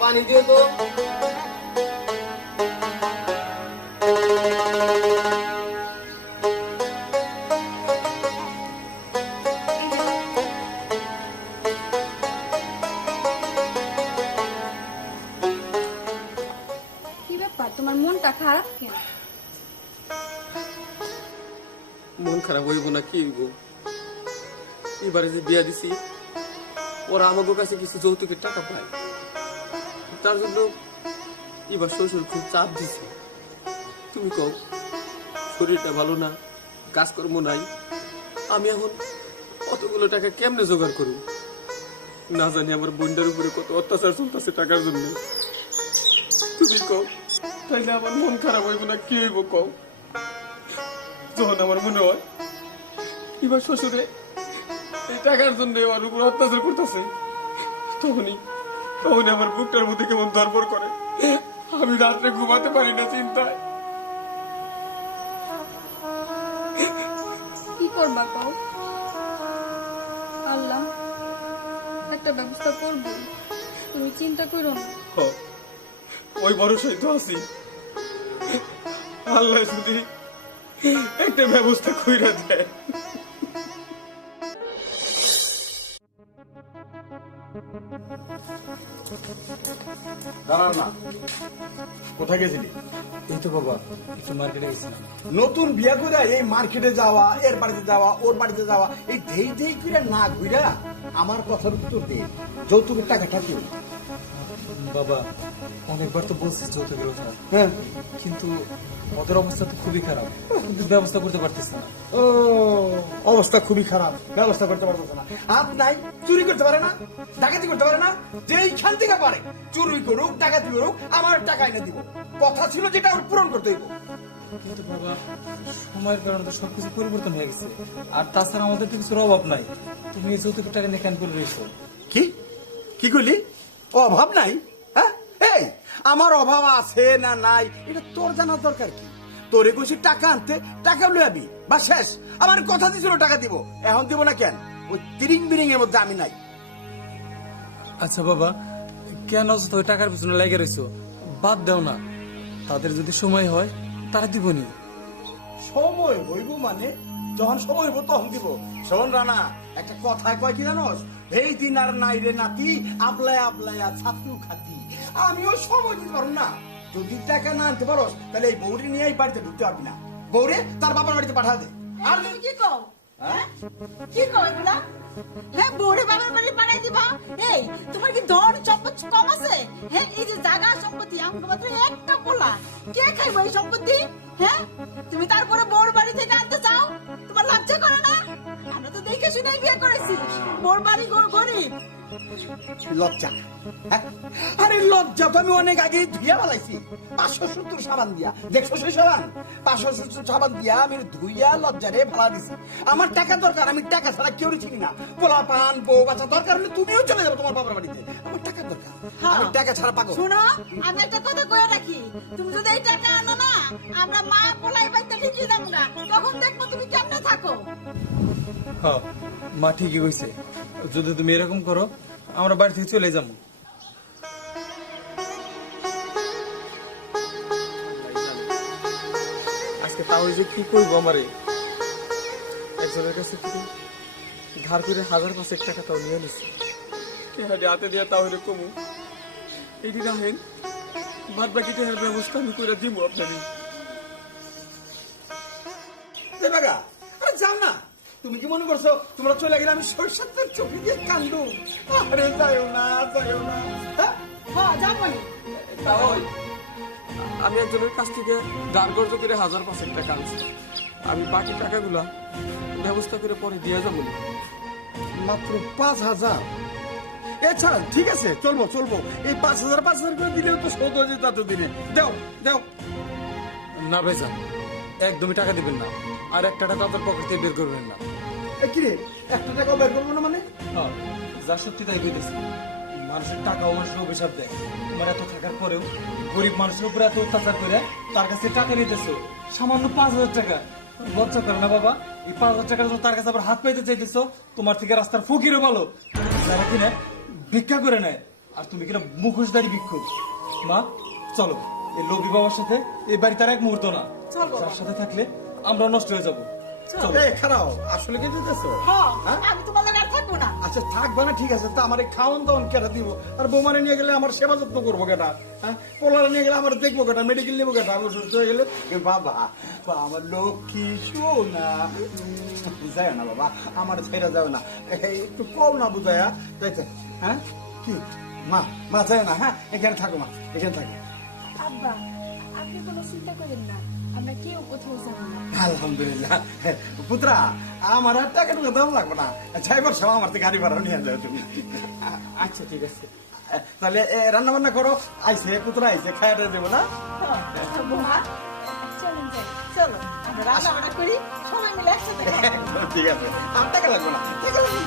পানি দিও তো। কি ব্যাপার, তোমার মনটা খারাপ কেন? মন খারাপ হইব না কি হইব? এবারে যে বিয়া দিছি ওরা আমাদের কাছে কিছু যৌতুকের টাকা পায়, তার জন্য এবার শ্বশুর খুব চাপ দিছে। তুমি কও, শরীরটা ভালো না, কাজকর্ম নাই, আমি এখন কতগুলো টাকা কেমনে জোগাড় করব? না জানি আমার বোনটার উপরে কত অত্যাচার চলতেছে টাকার জন্য। তুমি কও, তাইলে আমার মন খারাপ হইব না কি হইব কও? যখন আমার মনে হয় এবার শ্বশুরে এই টাকার জন্য আমার উপর অত্যাচার করতেছে, তখনই আমার বুকটার মধ্যে কেমন ধরপড় করে। আমি রাত্রে ঘুমাতে পারি না চিন্তায়। কি করবা কও? আল্লাহ একটা ব্যবস্থা করবে, তুমি চিন্তা করো না। ওই ভরসাই তো আছি, আল্লাহ যদি একটা ব্যবস্থা কইরা দেয়। দাঁড়ান না, কোথায় গেছিলি? এই তো বাবা, একটু মার্কেটে গেছিলাম। নতুন বিয়া করে এই মার্কেটে যাওয়া, এর বাড়িতে যাওয়া, ওর বাড়িতে যাওয়া, এই ধেই ধেই করে না ঘুরা আমার কথার উত্তর দে। যৌতুকের টাকাটা কি? বাবা অনেকবার তো বলছিস যৌতুকের কথা, হ্যাঁ, কিন্তু ওদের অবস্থা তো খুবই খারাপ, কিন্তু ব্যবস্থা করতে পারতেছে না। ও অবস্থা খুবই খারাপ, ব্যবস্থা করতে পারতেছে না। হাত নাই, চুরি করতে পারে না, ডাকাতি করতে পারে না। যেইখান থেকে পারে চুরি করুক, ডাকাতি করুক, আমার টাকা এনে দিব। কথা ছিল যেটা ওর পূরণ করতে হইব। কিন্তু বাবা সময়ের কারণে তো সবকিছু পরিবর্তন হয়ে গেছে, আর তাছাড়া আমাদের তো কিছুর অভাব নাই। তুমি এই যৌতুকের টাকা নিয়ে কেন করে রয়েছো? কি কি কইলি? অভাব নাই? হ্যাঁ, এই আমার অভাব আছে না নাই এটা তোর জানার দরকার কি? তোরে কইছি টাকা আনতে, টাকা লইয়াবি বা শেষ। আমার কথা দিছিল টাকা দিব, এখন দিব না কেন? ওই তিরিং বিরিং এর মধ্যে আমি নাই। আচ্ছা বাবা, কেন ওই টাকার পিছনে লেগে রয়েছো? বাদ দাও না, তাদের যদি সময় হয় তারা দিবনি। সময় হইব মানে যখন সময় হইব তখন দিব। শোন রানা, একটা কথা কয় কি জানোস? এই দিন আর নাই রে নাতি, আবলায় আবলায় ছাতু খাতি। আমিও সময় দিতে পারবো না। যদি টাকা না আনতে পারোস তাহলে এই বৌরি নিয়ে এই বাড়িতে ঢুকতে পারবি না। বৌরে তার বাবার বাড়িতে পাঠা দে। আর তুমি কি কও? হ্যাঁ কি কও এগুলা? হ্যাঁ বউরে বাবার বাড়ি পাঠাই দিবা? এই তোমার কি ধন সম্পদ কম আছে? হ্যাঁ এই যে জায়গা সম্পত্তি আমাকে মাত্র একটা পোলা, কে খাইবো এই সম্পত্তি? হ্যাঁ তুমি তারপরে বউর বাড়ি থেকে আনতে চাও? তোমার লজ্জা করে না? আমরা তো দেখে শুনে বিয়ে করেছি, বউর বাড়ি গরিব। লজ্জা? হ্যাঁ? আরে লজ্জা তো আমি অনেক আগে ধুইয়া ফেলাইছি 570 সাবান দিয়া। দেখছো সেই সাবান? 570 সাবান দিয়া আমি ধুইয়া লজ্জারে ফেলা দিছি। আমার টাকা দরকার, আমি টাকা ছাড়া কেউ চিনি না। পোলা পান বউ বাচ্চা দরকার হলে তুমিও চলে যাবো তোমার বাবার বাড়িতে। আমার টাকা দরকার, আমি টাকা ছাড়া পাগল। শোনো, আমি একটা কথা কয়ে রাখি, তুমি যদি এই টাকা আনো না, আমরা মা পোলাই বাইতে ঠিকই যাবো না, তখন দেখবো তুমি কেমনে থাকো। হ্যাঁ মা ঠিকই কইছে, যদি তুমি এরকম করো আমরা বাড়ি থেকে চলে যাবো। আজকে তাহলে যে কি করবো? আমারে একজনের কাছে থেকে ধার করে 1000-500 টাকা তাও নিয়ে নিছি। হাতে দিয়া তাহলে কমু এইটি রাখেন, বাদ বাকি টাকার ব্যবস্থা আমি করে দিব আপনাকে। দেবাগা, আরে যাও না। তুমি কি মনে করছো তোমরা চলে গেলে আমি সরষের তেল চোখে দিয়ে কান্দু? আরে যাইও না, যাইও না। হ্যাঁ? হ্যাঁ যাবো না। তাহলে আমি একজনের কাছ থেকে ধার কর্জ করে 1000-500 টাকা আনছি। আমি বাকি টাকাগুলা ব্যবস্থা করে পরে দিয়ে যাবো। মাত্র 5000? এছাড়া ঠিক আছে, চলবো চলবো। এই 5000 করে দিলেও তো শোধ হয়ে যেত এতদিনে। দাও দাও। না ভাইজান, একদমই টাকা দিবেন না, আর একটা টাকা আপনার পকেট থেকে বের করবেন না। কিরে, 1 টাকাও বের করবো না মানে? হ্যাঁ, যা সত্যি তাই কইতেছি। মানুষের টাকা ও মানুষের অভিশাপ দেয়। তোমার এত থাকার পরেও গরিব মানুষের উপরে এত অত্যাচার করে তার কাছে টাকা নিতেছো, সামান্য 5000 টাকা। লজ্জা করে না বাবা? এই 5000 টাকার জন্য তার কাছে আবার হাত পাইতে চাইতেছো? তোমার থেকে রাস্তার ফকিরও ভালো যারা কিনা ভিক্ষা করে নেয়, আর তুমি কিনা মুখোশধারী ভিক্ষুক। মা চলো, এই লোভী বাবার সাথে এই বাড়ি তার এক মুহূর্ত না। চলো। যার সাথে থাকলে আমরা নষ্ট হয়ে যাবো। চলো। এ খারাও আসলে কি দিতেছো? হ্যাঁ, হ্যাঁ? আমি তোমার লাগে আর থাকবো না। আচ্ছা থাকবা না ঠিক আছে, তা আমার খাওয়ান দাওয়ান কেটা দিব, আর বৌমারে নিয়ে গেলে আমার সেবা যত্ন করবো কেটা, হ্যাঁ পোলারে নিয়ে গেলে আমার দেখবো কেটা, মেডিকেল নেবো কেটা, আমি অসুস্থ হয়ে গেলে বাবা আমার লক্ষ্মী শোনা বুঝায় না বাবা, আমার ছেড়ে যাও না, একটু কম না বুঝায়া যাইতে। হ্যাঁ কি মা মা যায় না, হ্যাঁ এখানে থাকো মা, এখানে থাকো। আব্বা আপনি কোনো চিন্তা করেন না, আমরা কেউ কোথাও যাবো না। আলহামদুলিল্লাহ পুত্রা, আমার আর টাকা টুকু দাম লাগবে না, যাইবার সময় আমার থেকে গাড়ি ভাড়া নিয়ে যাও তুমি। আচ্ছা ঠিক আছে। তাহলে রান্না বান্না করো, আইসে পুত্রা আইসে খাইতে দেবো না? হ্যাঁ, বৌমা, চলেন যাই। চলো আমরা রান্না বান্না করি, সবাই মিলে একসাথে খাবো। ঠিক আছে, আর টাকা লাগবে না, ঠিক আছে।